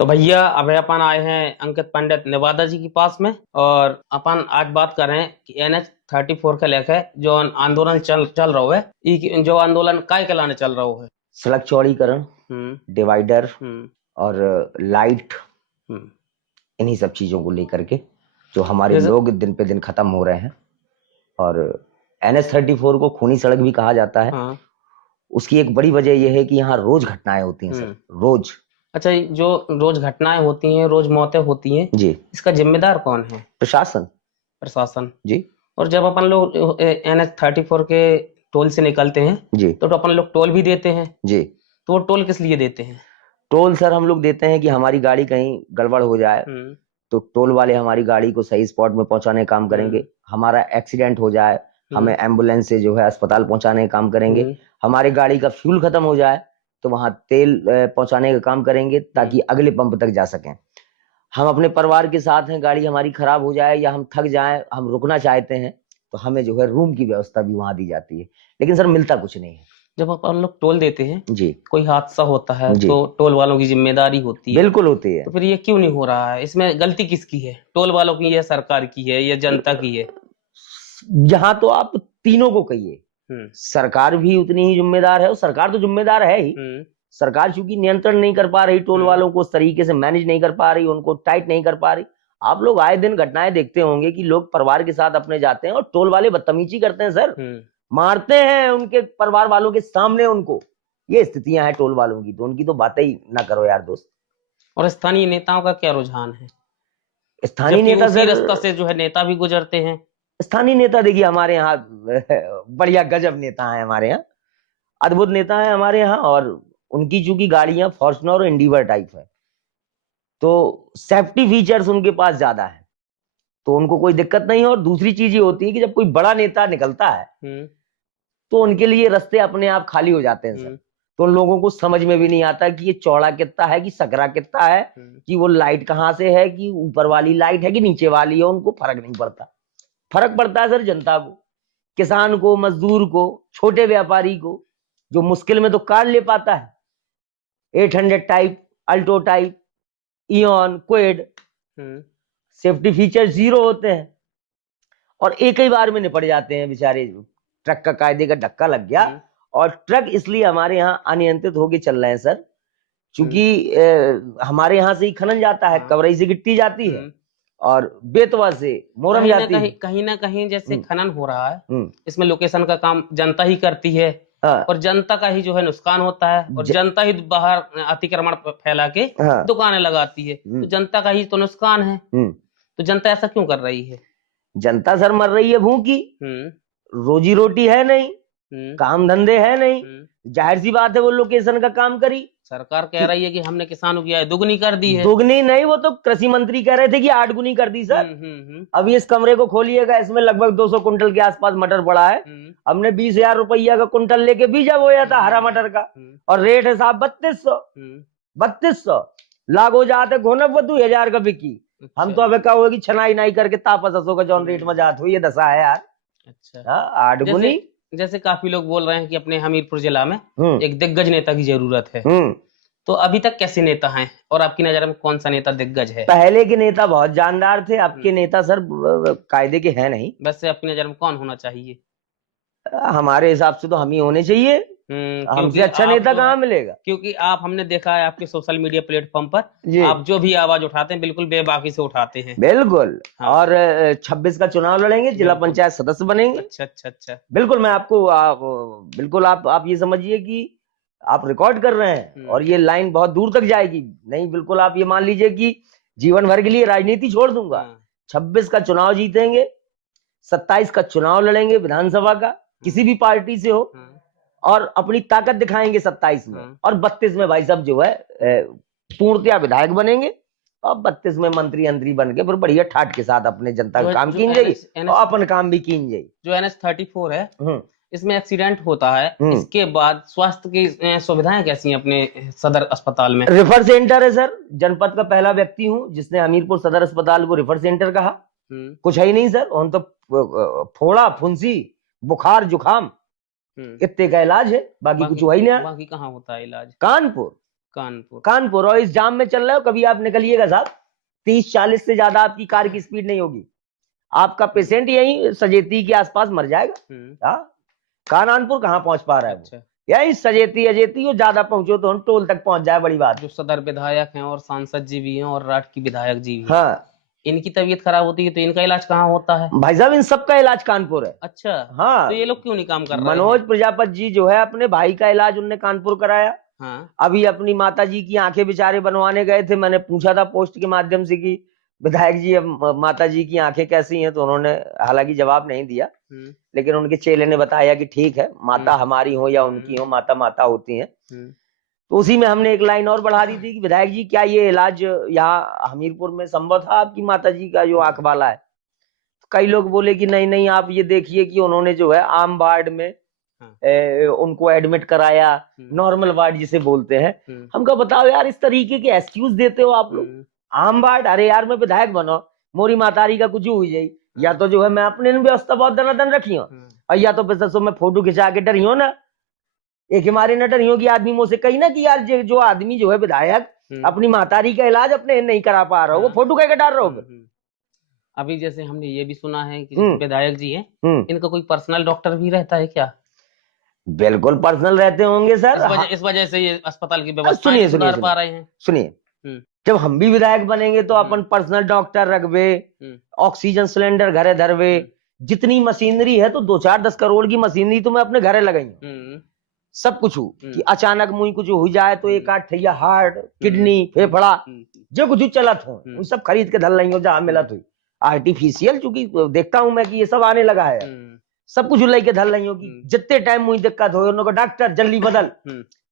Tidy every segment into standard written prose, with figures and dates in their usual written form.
तो भैया अभी अपन आए हैं अंकित पंडित नेवादा जी के पास में। और अपन आज बात कर रहे हैं कि NH-34 के लेके जो आंदोलन चल चल रहा है, जो आंदोलन काय के लाने चल रहा है। सड़क चौड़ीकरण, हम्म। डिवाइडर हम्म। और लाइट, हम्म। इन्हीं सब चीजों को लेकर के जो हमारे जैसे लोग दिन पे दिन खत्म हो रहे हैं। और NH-34 को खूनी सड़क भी कहा जाता है। हाँ। उसकी एक बड़ी वजह यह है कि यहाँ रोज घटनाएं होती हैं सर, रोज। अच्छा, ये जो रोज घटनाएं होती हैं, रोज मौतें होती हैं, जी। इसका जिम्मेदार कौन है? प्रशासन। प्रशासन। जी। और जब अपन लोग NH-34 के टोल से निकलते हैं जी। तो अपन लोग टोल भी देते हैं। जी। तो वो टोल किस लिए देते हैं? टोल सर हम लोग देते हैं कि हमारी गाड़ी कहीं गड़बड़ हो जाए तो टोल वाले हमारी गाड़ी को सही स्पॉट में पहुंचाने का काम करेंगे। हमारा एक्सीडेंट हो जाए, हमें एम्बुलेंस से जो है अस्पताल पहुंचाने का काम करेंगे। हमारे गाड़ी का फ्यूल खत्म हो जाए तो वहां तेल पहुंचाने का काम करेंगे ताकि अगले पंप तक जा सकें। हम अपने परिवार के साथ हैं, गाड़ी हमारी खराब हो जाए या हम थक जाएं, हम रुकना चाहते हैं तो हमें जो है रूम की व्यवस्था भी वहां दी जाती है। लेकिन सर मिलता कुछ नहीं है। जब अपन लोग टोल देते हैं जी। कोई हादसा होता है जी। तो टोल वालों की जिम्मेदारी होती है। बिल्कुल होती है। तो फिर ये क्यों नहीं हो रहा है? इसमें गलती किसकी है? टोल वालों की है, सरकार की है, या जनता की है? यहाँ तो आप तीनों को कहिए, सरकार भी उतनी ही जिम्मेदार है और सरकार तो जिम्मेदार है ही। सरकार चूंकि नियंत्रण नहीं कर पा रही टोल वालों को, उस तरीके से मैनेज नहीं कर पा रही, उनको टाइट नहीं कर पा रही। आप लोग आए दिन घटनाएं देखते होंगे कि लोग परिवार के साथ अपने जाते हैं और टोल वाले बदतमीजी करते हैं सर, मारते हैं उनके परिवार वालों के सामने उनको। ये स्थितियां हैं टोल वालों की, तो उनकी तो बातें ही ना करो यार दोस्त। और स्थानीय नेताओं का क्या रुझान है? स्थानीय नेता उसी सर, रास्ता से जो है नेता भी गुजरते हैं। स्थानीय नेता देखिए हमारे यहाँ बढ़िया गजब नेता है हमारे यहाँ, अद्भुत नेता है हमारे यहाँ। और उनकी चूंकि गाड़ियां फॉर्च्यूनर और इंडिवर टाइप है तो सेफ्टी फीचर्स उनके पास ज्यादा है, तो उनको कोई दिक्कत नहीं है। और दूसरी चीज ये होती है कि जब कोई बड़ा नेता निकलता है तो उनके लिए रास्ते अपने आप खाली हो जाते हैं सर। तो उन लोगों को समझ में भी नहीं आता कि ये चौड़ा कितना है, कि सकरा कितना है, कि वो लाइट कहाँ से है, कि ऊपर वाली लाइट है कि नीचे वाली है। उनको फर्क नहीं पड़ता। फर्क पड़ता है सर जनता को, किसान को, मजदूर को, छोटे व्यापारी को, जो मुश्किल में तो कार ले पाता है। 800 type, Alto type, Ian, Quad, safety feature zero होते हैं और एक ही बार में निपट जाते हैं बेचारे। ट्रक का कायदे का धक्का लग गया। और ट्रक इसलिए हमारे यहाँ अनियंत्रित होके चल रहे हैं सर, क्योंकि हमारे यहाँ से ही खनन जाता है, कवरई से गिट्टी जाती है और बेतवा से मोरम जाती है। कहीं ना कहीं जैसे खनन हो रहा है, इसमें लोकेशन का काम जनता ही करती है। और जनता का ही जो है नुकसान होता है और जनता ही बाहर अतिक्रमण फैला के दुकानें लगाती है, तो जनता का ही तो नुकसान है। तो जनता ऐसा क्यों कर रही है? जनता सर मर रही है भूखी, रोजी रोटी है नहीं, काम धंधे है नहीं, जाहिर सी बात है वो लोकेशन का काम करी। सरकार कह रही है कि हमने किसानों की आय दुगनी कर दी है। दुगनी नहीं, वो तो कृषि मंत्री कह रहे थे कि 8 गुनी कर दी सर। अभी इस कमरे को खोलिएगा, इसमें लगभग 200 कुंटल के आसपास मटर पड़ा है। हमने 20,000 रुपया का कुंटल लेके बीजा बोया था हरा मटर का, और रेट है साहब 3200 लागो जाते घोनक वो 2,000 का बिकी। हम तो अब कहो कि छनाई नाई करके तापस का जौन रेट में जात हुई, ये दशा है यार। अच्छा, 8 गुनी। जैसे काफी लोग बोल रहे हैं कि अपने हमीरपुर जिला में एक दिग्गज नेता की जरूरत है। तो अभी तक कैसे नेता हैं और आपकी नजर में कौन सा नेता दिग्गज है? पहले के नेता बहुत जानदार थे, अब के नेता सर कायदे के हैं नहीं। वैसे अपनी नजर में कौन होना चाहिए? हमारे हिसाब से तो हम ही होने चाहिए। हमसे अच्छा नेता कहाँ मिलेगा? क्योंकि आप, हमने देखा है आपके सोशल मीडिया प्लेटफॉर्म पर आप जो भी आवाज उठाते हैं बिल्कुल बेबाकी से उठाते हैं। बिल्कुल। हाँ। और 26 का चुनाव लड़ेंगे, जिला पंचायत सदस्य बनेंगे। अच्छा। बिल्कुल, मैं आपको बिल्कुल आप ये समझिए कि आप रिकॉर्ड कर रहे हैं और ये लाइन बहुत दूर तक जाएगी। नहीं, बिल्कुल आप ये मान लीजिए कि जीवन भर के लिए राजनीति छोड़ दूंगा। 26 का चुनाव जीतेंगे, 27 का चुनाव लड़ेंगे विधानसभा का, किसी भी पार्टी से हो, और अपनी ताकत दिखाएंगे 27 में। और 32 में भाई साहब जो है पूर्णतया विधायक बनेंगे और 32 में मंत्री बन के फिर बढ़िया ठाट के साथ अपने जनता का काम कीन जाइए और अपन काम भी कीन जाइए। जो NH-34 है, इसमें एक्सीडेंट होता है, इसके बाद स्वास्थ्य की सुविधाएं कैसी हैं अपने सदर अस्पताल में? रेफर सेंटर है सर। जनपद का पहला व्यक्ति हूँ जिसने हमीरपुर सदर अस्पताल को रेफर सेंटर कहा। कुछ है ही नहीं सर, हम तो फोड़ा, फुंसी, बुखार, जुखाम, इतने का इलाज है, बाकी कुछ हुआ ही नहीं। बाकी कहाँ होता है इलाज? कानपुर कानपुर और इस जाम में चल रहे हो, कभी आप निकलिएगा साहब 30-40 से ज्यादा आपकी कार की स्पीड नहीं होगी, आपका पेशेंट यही सजेती के आसपास मर जाएगा। हाँ, कानपुर कहाँ पहुंच पा रहा है। अच्छा। यही सजेती अजेती हो, ज्यादा पहुंचो तो हम टोल तक पहुंच जाए, बड़ी बात। जो सदर विधायक हैं और सांसद जी भी हैं और राठ की विधायक जी भी, हाँ, इनकी तबीयत खराब होती है तो इनका इलाज कहाँ होता है? भाई साहब इन सबका इलाज कानपुर है। अच्छा। हाँ, तो ये लोग क्यों नहीं काम कर रहे हैं? मनोज प्रजापति जी जो है अपने भाई का इलाज उनने कानपुर कराया। हाँ। अभी अपनी माता जी की आंखें बेचारे बनवाने गए थे, मैंने पूछा था पोस्ट के माध्यम से कि विधायक जी अब माता जी की आंखें कैसी हैं, तो उन्होंने हालांकि जवाब नहीं दिया, लेकिन उनके चेले ने बताया कि ठीक है, माता हमारी हो या उनकी हो, माता माता होती हैं। तो उसी में हमने एक लाइन और बढ़ा दी थी कि विधायक जी क्या ये इलाज यहाँ हमीरपुर में संभव था आपकी माता जी का जो आंख वाला है? तो कई लोग बोले कि नहीं नहीं, आप ये देखिए कि उन्होंने जो है आम वार्ड में उनको एडमिट कराया, नॉर्मल वार्ड जिसे बोलते हैं। हमको बताओ यार, इस तरीके के एक्सक्यूज देते हो आप लोग। आम वार्ड, अरे यार मैं विधायक बनो, मोरी मातारी का कुछ हुई जाई, या तो जो है मैं अपने व्यवस्था बहुत दनादन रखी हूँ, और या तो पैसा मैं फोटो खिंचा के डरी हूँ ना, एक हमारे न डरी हो कि आदमी मुझसे कही ना कि यार जो आदमी जो है विधायक अपनी मातारी का इलाज अपने नहीं करा पा रहा हो, वो फोटो कह के डाल रहा हो। अभी जैसे हमने ये भी सुना है कि विधायक जी हैं, इनका कोई पर्सनल डॉक्टर भी रहता है क्या? बिल्कुल पर्सनल रहते होंगे सर। इस वजह से ये अस्पताल की व्यवस्था नहीं सुधार पा रहे हैं। सुनिए, जब हम भी विधायक बनेंगे तो अपन पर्सनल डॉक्टर रखबे, ऑक्सीजन सिलेंडर घरे धरवे, जितनी मशीनरी है तो 2-4-10 करोड़ की मशीनरी तो मैं अपने घरे लगाई, सब कुछ हो कि अचानक मुझे कुछ हो जाए तो एक आठ ठैया हार्ट, किडनी, फेफड़ा जो कुछ चलत हो उन सब खरीद के धल नहीं हो जहां मिलत हुई आर्टिफिशियल, चूंकि देखता हूं मैं कि ये सब आने लगा है, सब कुछ लेके धल नहीं होगी। जितने टाइम मुझे दिक्कत हो उनको डॉक्टर जल्दी बदल।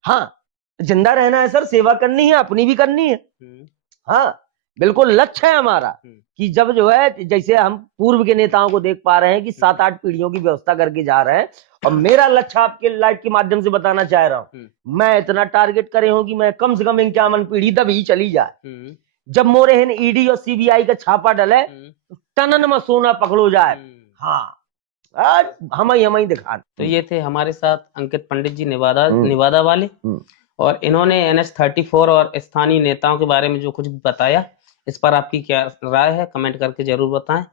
हाँ, जिंदा रहना है सर, सेवा करनी है, अपनी भी करनी है। हाँ बिल्कुल, लक्ष्य है हमारा कि जब जो है, जैसे हम पूर्व के नेताओं को देख पा रहे हैं कि 7-8 पीढ़ियों की व्यवस्था करके जा रहे हैं, और मेरा लक्ष्य आपके लाइव के माध्यम से बताना चाह रहा हूं, मैं इतना टारगेट करे हूं कि मैं कम से कम 51 पीढ़ी तभी चली जाए जब मोरे हिन ईडी और सीबीआई का छापा डले, टनन में सोना पकड़ो जाए। हाँ, आज हम ही दिखा। तो ये थे हमारे साथ अंकित पंडित जी निवादा वाले, और इन्होंने NH-34 और स्थानीय नेताओं के बारे में जो कुछ बताया, इस पर आपकी क्या राय है कमेंट करके जरूर बताएं।